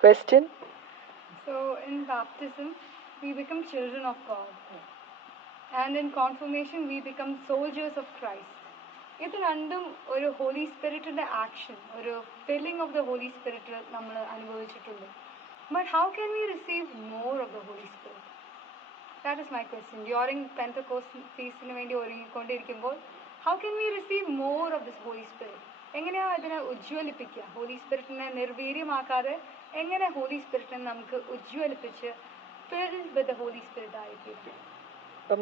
question? So in baptism, we become children of God. And in confirmation, we become soldiers of Christ. ഇത് രണ്ടും ഒരു holy സ്പിരിറ്റിന്റെ action ഒരു filling of the holy spirit നമ്മൾ അനുഭവിച്ചിട്ടുണ്ട്. But how can we receive more of the holy spirit that is my question during course ഫീസിന് വേണ്ടി ഒരുങ്ങിക്കൊണ്ടിരിക്കുമ്പോൾ how can we receive more of this holy spirit എങ്ങനെയാണ് അതിനെ ഉജ്ജ്വലിപ്പിക്കുക? Holy സ്പിരിറ്റിനെ നിർവീര്യമാക്കാതെ എങ്ങനെ holy സ്പിരിറ്റിനെ നമുക്ക് ഉജ്ജ്വലിപ്പിച്ച് ഫിൽ with Holy spirit ആയിത്തീരും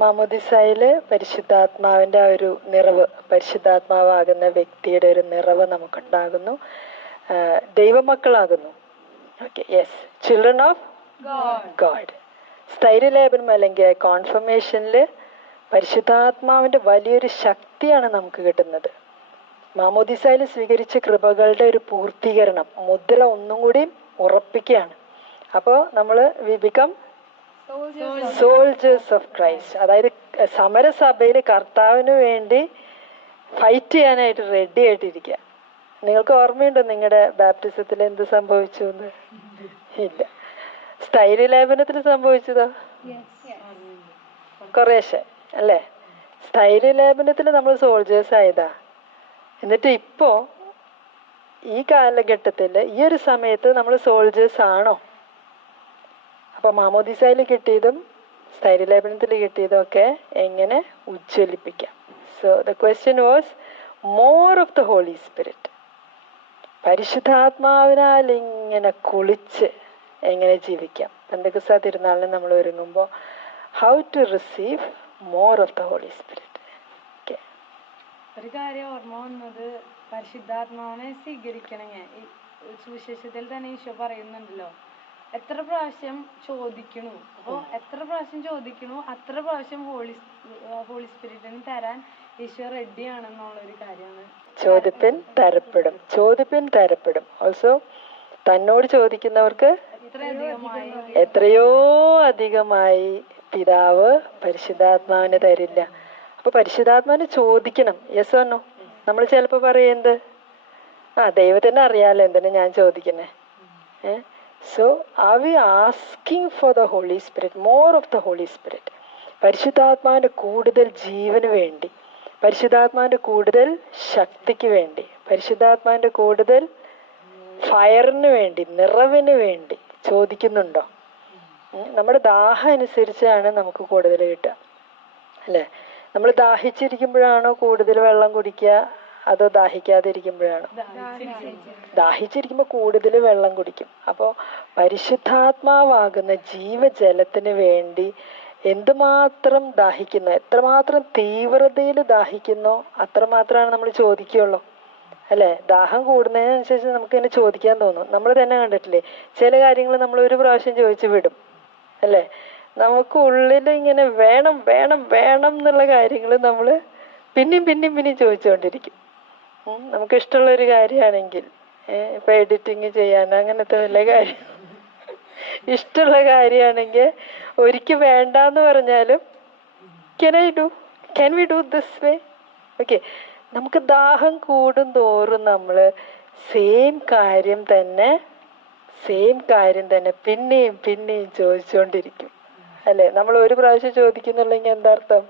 മാമോദിസായിൽ പരിശുദ്ധാത്മാവിന്റെ ആ ഒരു നിറവ് പരിശുദ്ധാത്മാവാകുന്ന വ്യക്തിയുടെ ഒരു നിറവ് നമുക്കുണ്ടാകുന്നു. ദൈവമക്കളാകുന്നു. Okay yes children of God സ്ഥൈര്യലേപനം അല്ലെങ്കിൽ കോൺഫർമേഷനിൽ പരിശുദ്ധാത്മാവിന്റെ വലിയൊരു ശക്തിയാണ് നമുക്ക് കിട്ടുന്നത്. മാമോദിസായിൽ സ്വീകരിച്ച കൃപകളുടെ ഒരു പൂർത്തീകരണം മുദ്ര ഒന്നും കൂടി ഉറപ്പിക്കുകയാണ്. അപ്പോൾ നമ്മൾ we become soldiers of Christ അതായത് സമരസഭയിൽ കർത്താവിന് വേണ്ടി ഫൈറ്റ് ചെയ്യാനായിട്ട് റെഡി ആയിട്ടിരിക്കുക. നിങ്ങൾക്ക് ഓർമ്മയുണ്ടോ നിങ്ങളുടെ ബാപ്റ്റിസത്തിൽ എന്ത് സംഭവിച്ചു എന്ന്? ഇല്ല. സ്ഥൈര്യലേപനത്തിൽ സംഭവിച്ചതോ? കുറേശ്ശെ അല്ലേ? സ്ഥൈര്യലേപനത്തിൽ നമ്മൾ സോൾജേഴ്സ് ആയതാ. എന്നിട്ട് ഇപ്പോ ഈ കാലഘട്ടത്തിൽ ഈ ഒരു സമയത്ത് നമ്മൾ സോൾജേഴ്സ് ആണോ? അപ്പൊ മാമോദിസയിൽ കിട്ടിയതും സ്ഥൈര്യലേപനത്തിൽ കിട്ടിയതും ഒക്കെ എങ്ങനെ ഉജ്ജ്വലിപ്പിക്കാം? So the question was more of the holy spirit പരിശുദ്ധാത്മാവിനാൽ ഇങ്ങനെ കുളിച്ച് എങ്ങനെ ജീവിക്കാം? എന്തൊക്കെ തിരുനാളിന് നമ്മൾ ഒരുങ്ങുമ്പോൾ how to receive more of the holy spirit ഒരു കാര്യം ഓർമ്മ വന്നത് പരിശുദ്ധാത്മാവിനെ സ്വീകരിക്കണം ഞാൻ സുവിശേഷത്തിൽ തന്നെ ഈശോ പറയുന്നുണ്ടല്ലോ എത്ര പ്രാവശ്യം ചോദിക്കണു? അപ്പോൾ എത്ര പ്രാവശ്യം ചോദിക്കണു അത്ര പ്രാവശ്യം ഹോളി ഹോളി സ്പിരിറ്റിന് തരാൻ ഈശോ റെഡിയാണെന്നുള്ളൊരു കാര്യമാണ്. ചോദ്യപ്പിൻ തരപ്പെടും. ചോദ്യപ്പിൻ തരപ്പെടും. ഓൾസോ തന്നോട് ചോദിക്കുന്നവർക്ക് എത്രയോ അധികമായി. പിതാവ് പരിശുദ്ധാത്മാവിന് തരില്ല. അപ്പൊ പരിശുദ്ധാത്മാവിന് ചോദിക്കണം. യെസ് ഓർണോ നമ്മൾ ചിലപ്പോ പറയുന്നത് ആ ദൈവത്തിന് അറിയാലോ എന്തിനാ ഞാൻ ചോദിക്കുന്നത് ഏ? So are we asking for the holy spirit more of the holy spirit പരിശുദ്ധാത്മാവിന്റെ കൂടുതൽ ജീവന് വേണ്ടി പരിശുദ്ധാത്മാവിന്റെ കൂടുതൽ ശക്തിക്ക് വേണ്ടി പരിശുദ്ധാത്മാവിന്റെ കൂടുതൽ ഫയറിന് വേണ്ടി നിറവിന് വേണ്ടി ചോദിക്കുന്നുണ്ടോ? നമ്മുടെ ദാഹം അനുസരിച്ചാണ് നമുക്ക് കൂടുതൽ കിട്ടുക. അല്ലേ? നമ്മൾ ദാഹിച്ചിരിക്കുമ്പോഴാണോ കൂടുതൽ വെള്ളം കുടിക്കുക? അതോ ദാഹിക്കാതിരിക്കുമ്പോഴാണോ? ദാഹിച്ചിരിക്കുമ്പോൾ. കൂടുതൽ വെള്ളം കുടിക്കും. അപ്പോൾ പരിശുദ്ധാത്മാവാകുന്ന ജീവജലത്തിന് വേണ്ടി എന്തുമാത്രം ദാഹിക്കുന്നു? എത്രമാത്രം തീവ്രതയിൽ ദാഹിക്കുന്നോ? അത്രമാത്രമാണ് നമ്മൾ ചോദിക്കുകയുള്ളൂ. അല്ലേ? ദാഹം കൂടുന്നതിനനുസരിച്ച് നമുക്ക് ഇങ്ങനെ ചോദിക്കാൻ തോന്നും. നമ്മൾ തന്നെ കണ്ടിട്ടില്ലേ? ചില കാര്യങ്ങൾ നമ്മൾ ഒരു പ്രാവശ്യം ചോദിച്ചു വിടും. അല്ലേ? നമുക്ക് ഉള്ളിൽ ഇങ്ങനെ വേണം വേണം വേണം എന്നുള്ള കാര്യങ്ങൾ നമ്മൾ പിന്നെയും പിന്നെയും പിന്നെയും ചോദിച്ചുകൊണ്ടിരിക്കും നമുക്ക് ഇഷ്ടമുള്ള ഒരു കാര്യമാണെങ്കിൽ ഇപ്പൊ എഡിറ്റിങ് ചെയ്യാൻ അങ്ങനത്തെ വല്ല കാര്യം ഇഷ്ടമുള്ള കാര്യമാണെങ്കിൽ ഒരിക്കൽ വേണ്ടാന്ന് പറഞ്ഞാലും can I do can we do this way okay നമുക്ക് ദാഹം കൂടും തോറും നമ്മൾ സെയിം കാര്യം തന്നെ സെയിം കാര്യം തന്നെ പിന്നെയും പിന്നെയും ചോദിച്ചുകൊണ്ടിരിക്കും അല്ലേ? നമ്മൾ ഒരു പ്രാവശ്യം ചോദിക്കുന്നുള്ളെങ്കിൽ എന്താർത്ഥം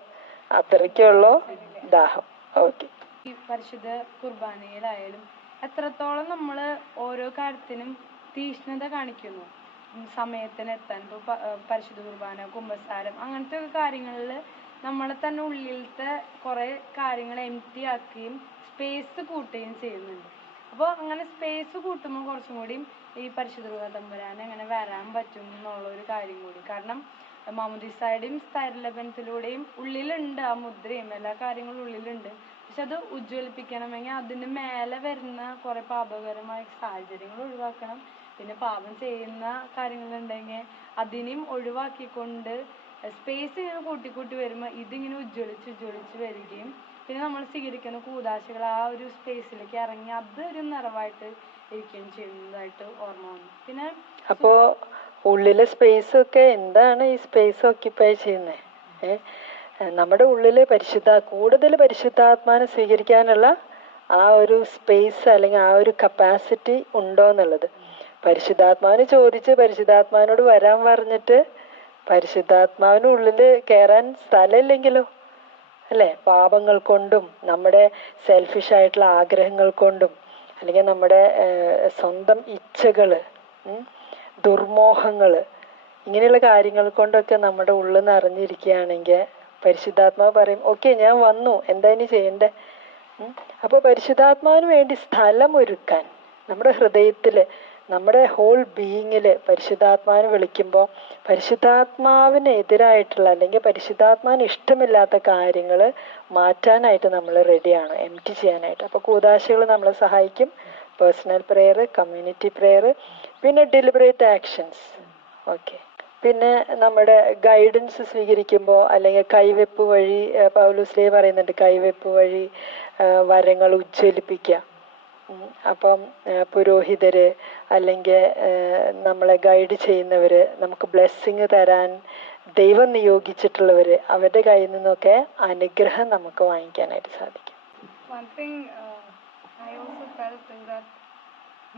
അത്രയ്ക്കുള്ളൂ ദാഹം. ഓക്കെ. പരിശുദ്ധ കുർബാനയിലായാലും എത്രത്തോളം നമ്മൾ ഓരോ കാര്യത്തിനും തീഷ്ണത കാണിക്കുന്നു? സമയത്തിന് എത്താൻ ഇപ്പോൾ പരിശുദ്ധ കുർബാന കുമ്പസാരം അങ്ങനത്തെ ഒക്കെ കാര്യങ്ങളിൽ നമ്മളെ തന്നെ ഉള്ളിലത്തെ കുറേ കാര്യങ്ങൾ എംറ്റി ആക്കുകയും സ്പേസ് കൂട്ടുകയും ചെയ്യുന്നുണ്ട്. അപ്പോൾ അങ്ങനെ സ്പേസ് കൂട്ടുമ്പോൾ കുറച്ചും കൂടിയും ഈ പരിശുദ്ധ തമ്പുരാൻ അങ്ങനെ വരാൻ പറ്റും എന്നുള്ള ഒരു കാര്യം കൂടി. കാരണം മാമുദിസായുടെയും സ്ഥൈര്യലപനത്തിലൂടെയും ഉള്ളിലുണ്ട് ആ മുദ്രയും. എല്ലാ കാര്യങ്ങളും ഉള്ളിലുണ്ട്. പക്ഷെ അത് ഉജ്ജ്വലിപ്പിക്കണമെങ്കിൽ അതിന് മേലെ വരുന്ന കുറെ പാപകരമായ സാഹചര്യങ്ങൾ ഒഴിവാക്കണം. പിന്നെ പാപം ചെയ്യുന്ന കാര്യങ്ങളുണ്ടെങ്കിൽ അതിനെയും ഒഴിവാക്കിക്കൊണ്ട് സ്പേസ് ഇങ്ങനെ കൂട്ടി കൂട്ടി വരുമ്പോൾ ഇതിങ്ങനെ ഉജ്ജ്വലിച്ച് ഉജ്ജ്വലിച്ച് വരികയും പിന്നെ നമ്മൾ സ്വീകരിക്കുന്ന കൂതാശകൾ ആ ഒരു സ്പേസിലേക്ക് ഇറങ്ങി അത് ഒരു നിറവായിട്ട് ഇരിക്കുകയും ചെയ്യുന്നതായിട്ട് ഓർമ്മ വന്നു. പിന്നെ അപ്പോ ഉള്ളിലെ സ്പേസ് ഒക്കെ എന്താണ് ഈ സ്പേസ് ഓക്യുപ്പൈ ചെയ്യുന്നത് നമ്മുടെ ഉള്ളിലെ പരിശുദ്ധ കൂടുതൽ പരിശുദ്ധാത്മാനെ സ്വീകരിക്കാനുള്ള ആ ഒരു സ്പേസ് അല്ലെങ്കിൽ ആ ഒരു കപ്പാസിറ്റി ഉണ്ടോ എന്നുള്ളത്. പരിശുദ്ധാത്മാവിന് ചോദിച്ച് പരിശുദ്ധാത്മാവിനോട് വരാൻ പറഞ്ഞിട്ട് പരിശുദ്ധാത്മാവിന് ഉള്ളിൽ കയറാൻ സ്ഥലമില്ലെങ്കിലോ? അല്ലേ? പാപങ്ങൾ കൊണ്ടും നമ്മുടെ സെൽഫിഷ് ആയിട്ടുള്ള ആഗ്രഹങ്ങൾ കൊണ്ടും അല്ലെങ്കിൽ നമ്മുടെ സ്വന്തം ഇച്ഛകൾ ഉം, ദുർമോഹങ്ങൾ. ഇങ്ങനെയുള്ള കാര്യങ്ങൾ കൊണ്ടൊക്കെ നമ്മുടെ ഉള്ളിൽ നിറഞ്ഞിരിക്കുകയാണെങ്കിൽ പരിശുദ്ധാത്മാവ് പറയും ഓക്കെ ഞാൻ വന്നു. എന്താ ഇനി ചെയ്യണ്ടേ. അപ്പോൾ പരിശുദ്ധാത്മാവിന് വേണ്ടി സ്ഥലം ഒരുക്കാൻ നമ്മുടെ ഹൃദയത്തിൽ നമ്മുടെ ഹോൾ ബീയിങ്ങിൽ പരിശുദ്ധാത്മാവിനെ വിളിക്കുമ്പോൾ പരിശുദ്ധാത്മാവിന് എതിരായിട്ടുള്ള അല്ലെങ്കിൽ പരിശുദ്ധാത്മാവിന് ഇഷ്ടമില്ലാത്ത കാര്യങ്ങൾ മാറ്റാനായിട്ട് നമ്മൾ റെഡിയാണ് എം ടി ചെയ്യാനായിട്ട്. അപ്പോൾ കൂതാശകൾ നമ്മളെ സഹായിക്കും. പേഴ്സണൽ പ്രെയർ കമ്മ്യൂണിറ്റി പ്രെയർ പിന്നെ ഡെലിബറേറ്റ് ആക്ഷൻസ് ഓക്കെ പിന്നെ നമ്മുടെ ഗൈഡൻസ് സ്വീകരിക്കുമ്പോൾ അല്ലെങ്കിൽ കൈവെപ്പ് വഴി പൗലുസ്ലേ പറയുന്നുണ്ട് കൈവെപ്പ് വഴി വരങ്ങൾ ഉജ്ജ്വലിപ്പിക്കുക അപ്പം പുരോഹിതര് അല്ലെങ്കിൽ നമ്മളെ ഗൈഡ് ചെയ്യുന്നവര് നമുക്ക് ബ്ലെസ്സിങ് തരാൻ ദൈവം നിയോഗിച്ചിട്ടുള്ളവർ അവരുടെ കയ്യിൽ നിന്നൊക്കെ അനുഗ്രഹം നമുക്ക് വാങ്ങിക്കാനായിട്ട് സാധിക്കും. One thing uh, I also felt is that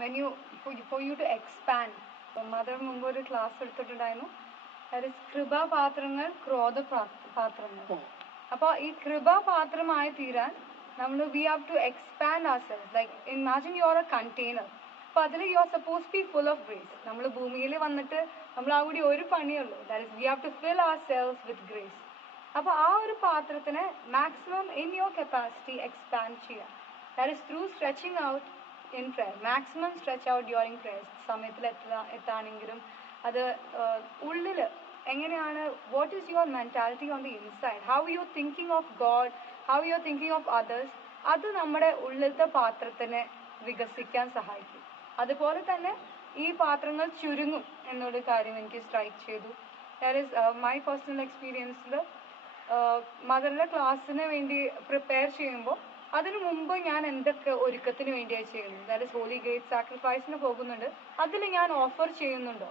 when you for you to expand mother മുമ്പ് ഒരു ക്ലാസ് എടുത്തിട്ടുണ്ടായിരുന്നു. അതായത് is കൃപാപാത്രങ്ങൾ ക്രോധ പാത്രങ്ങൾ. അപ്പോൾ ഈ കൃപാപാത്രമായി തീരാൻ നമ്മൾ we have to expand ourselves like imagine you are a container അപ്പോൾ അതിൽ you are suppose be full of grace നമ്മൾ ഭൂമിയിൽ വന്നിട്ട് നമ്മൾ ആ കൂടി ഒരു പണിയുള്ളൂ. That is we have to fill ourselves with grace അപ്പോൾ ആ ഒരു പാത്രത്തിനെ maximum in your capacity expand ചെയ്യുക that is through stretching out in prayer maximum stretch out during prayer സമയത്തിൽ എത്ര എത്താണെങ്കിലും അത് ഉള്ളിൽ എങ്ങനെയാണ് what is your mentality on the inside how you thinking of God how you thinking of others അത് നമ്മുടെ ഉള്ളിലത്തെ പാത്രത്തിനെ വികസിക്കാൻ സഹായിക്കും. അതുപോലെ തന്നെ ഈ പാത്രങ്ങൾ ചുരുങ്ങും എന്നൊരു കാര്യം എനിക്ക് സ്ട്രൈക്ക് ചെയ്തു. ദാറ്റ് ഈസ് മൈ പേഴ്സണൽ എക്സ്പീരിയൻസിൽ മദറിന്റെ ക്ലാസ്സിന് വേണ്ടി പ്രിപ്പയർ ചെയ്യുമ്പോൾ അതിനു മുമ്പ് ഞാൻ എന്തൊക്കെ ഒരുക്കത്തിന് വേണ്ടിയാണ് ചെയ്യുന്നത്? അതായത് ഹോളി ഗേറ്റ് സാക്രിഫൈസിന് പോകുന്നുണ്ട്. അതിൽ ഞാൻ ഓഫർ ചെയ്യുന്നുണ്ടോ?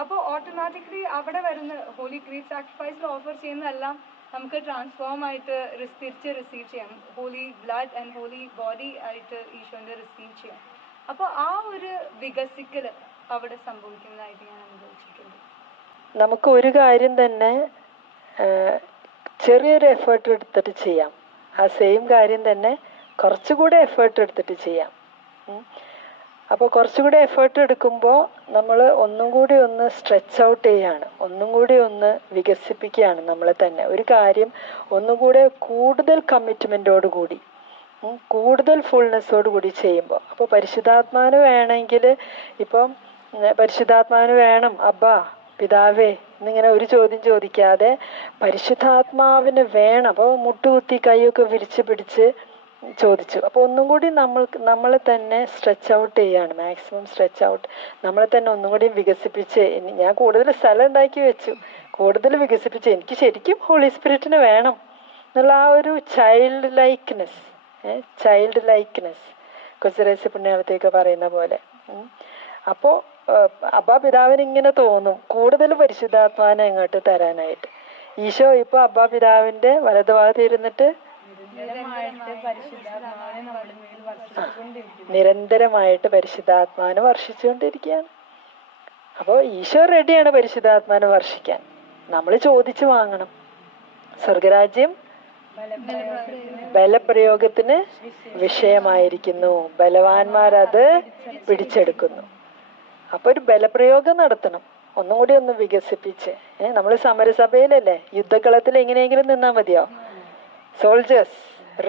അപ്പോൾ ഓട്ടോമാറ്റിക്കലി അവിടെ വരുന്ന ഹോളി ഗ്രേറ്റ് സാക്രിഫൈസിൽ ഓഫർ ചെയ്യുന്നതെല്ലാം നമുക്ക് ട്രാൻസ്ഫോം ആയിട്ട് തിരിച്ച് റിസീവ് ചെയ്യാം. Holy blood and holy body ആയിട്ട് ഈശോന്റെ റിസീവ് ചെയ്യാം. അപ്പോൾ ആ ഒരു വികസിക്കൽ അവിടെ സംഭവിക്കുന്നതായിട്ട് ഞാൻ അനുഭവിച്ചിട്ടുണ്ട്. നമുക്ക് ഒരു കാര്യം തന്നെ ചെറിയൊരു എഫേർട്ട് എടുത്തിട്ട് ചെയ്യാം. ആ സെയിം കാര്യം തന്നെ കുറച്ചുകൂടെ എഫേർട്ട് എടുത്തിട്ട് ചെയ്യാം. അപ്പോൾ കുറച്ചുകൂടെ എഫേർട്ട് എടുക്കുമ്പോൾ നമ്മൾ ഒന്നും കൂടി ഒന്ന് സ്ട്രെച്ച് ഔട്ട് ചെയ്യാണ്. ഒന്നും കൂടി ഒന്ന് വികസിപ്പിക്കുകയാണ് നമ്മളെ തന്നെ. ഒരു കാര്യം ഒന്നും കൂടെ കൂടുതൽ കമ്മിറ്റ്മെന്റോട് കൂടി കൂടുതൽ ഫുൾനെസ്സോട് കൂടി ചെയ്യുമ്പോൾ അപ്പോൾ പരിശുദ്ധാത്മാവിന് വേണമെങ്കിൽ ഇപ്പം പരിശുദ്ധാത്മാവിന് വേണം അബ്ബാ പിതാവേ എന്നിങ്ങനെ ഒരു ചോദ്യം ചോദിക്കാതെ പരിശുദ്ധാത്മാവിന് വേണം. അപ്പോൾ മുട്ടുകുത്തി കൈയൊക്കെ വിരിച്ച് പിടിച്ച് ചോദിച്ചു. അപ്പോൾ ഒന്നും കൂടി നമ്മൾ നമ്മളെ തന്നെ സ്ട്രെച്ച് ഔട്ട് ചെയ്യാണ്. മാക്സിമം സ്ട്രെച്ച് ഔട്ട് നമ്മളെ തന്നെ ഒന്നും കൂടി വികസിപ്പിച്ച് ഞാൻ കൂടുതൽ സ്ഥലം ഉണ്ടാക്കി വെച്ചു. കൂടുതൽ വികസിപ്പിച്ച് എനിക്ക് ശരിക്കും ഹോളി സ്പിരിറ്റിന് വേണം എന്നുള്ള ആ ഒരു ചൈൽഡ് ലൈക്ക്നെസ് ചൈൽഡ് ലൈക്ക്നെസ് കൊച്ചുരേസ് പുണ്യാളത്തേക്ക് പറയുന്ന പോലെ. ഉം. അപ്പോ ഏഹ്, പിതാവിന് ഇങ്ങനെ തോന്നും കൂടുതൽ പരിശുദ്ധാത്മാവിനെ അങ്ങോട്ട് തരാനായിട്ട്. ഈശോ ഇപ്പൊ അബ്ബാ പിതാവിന്റെ വലതുഭാഗത്ത് ഇരുന്നിട്ട് നിരന്തരമായിട്ട് പരിശുദ്ധാത്മാവിനെ വർഷിച്ചുകൊണ്ടിരിക്കുകയാണ്. അപ്പോൾ ഈശോ റെഡിയാണ് പരിശുദ്ധാത്മാനെ വർഷിക്കാൻ. നമ്മൾ ചോദിച്ചു വാങ്ങണം. സ്വർഗരാജ്യം ബലപ്രയോഗത്തിന് വിഷയമായിരിക്കുന്നു. ബലവാന്മാരത് പിടിച്ചെടുക്കുന്നു. അപ്പൊ ഒരു ബലപ്രയോഗം നടത്തണം. ഒന്നും കൂടി ഒന്ന് വികസിപ്പിച്ച്. ഏഹ് നമ്മൾ സമരസഭയിലല്ലേ? യുദ്ധക്കളത്തിൽ എങ്ങനെയെങ്കിലും നിന്നാ മതിയോ? Soldiers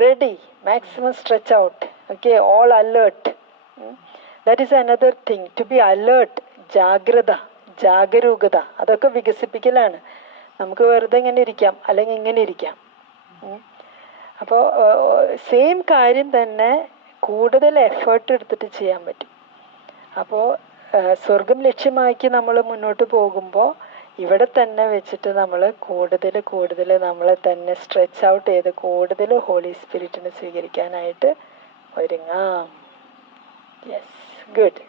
ready maximum stretch out okay all alert that is another thing to be alert ജാഗ്രത ജാഗരൂകത. അതൊക്കെ വികസിപ്പിക്കലാണ്. നമുക്ക് വെറുതെ ഇങ്ങനെ ഇരിക്കാം അല്ലെങ്കിൽ ഇങ്ങനെ ഇരിക്കാം. അപ്പോ അപ്പോൾ സെയിം കാര്യം തന്നെ കൂടുതൽ എഫേർട്ട് എടുത്തിട്ട് ചെയ്യാൻ പറ്റും. അപ്പോൾ സ്വർഗം ലക്ഷ്യമാക്കി നമ്മൾ മുന്നോട്ട് പോകുമ്പോൾ ഇവിടെ തന്നെ വെച്ചിട്ട് നമ്മൾ കൂടുതൽ കൂടുതൽ നമ്മളെ തന്നെ സ്ട്രെച്ച് ഔട്ട് ചെയ്ത് കൂടുതൽ ഹോളി സ്പിരിറ്റിനെ സ്വീകരിക്കാനായിട്ട് ഒരുങ്ങാം. Yes good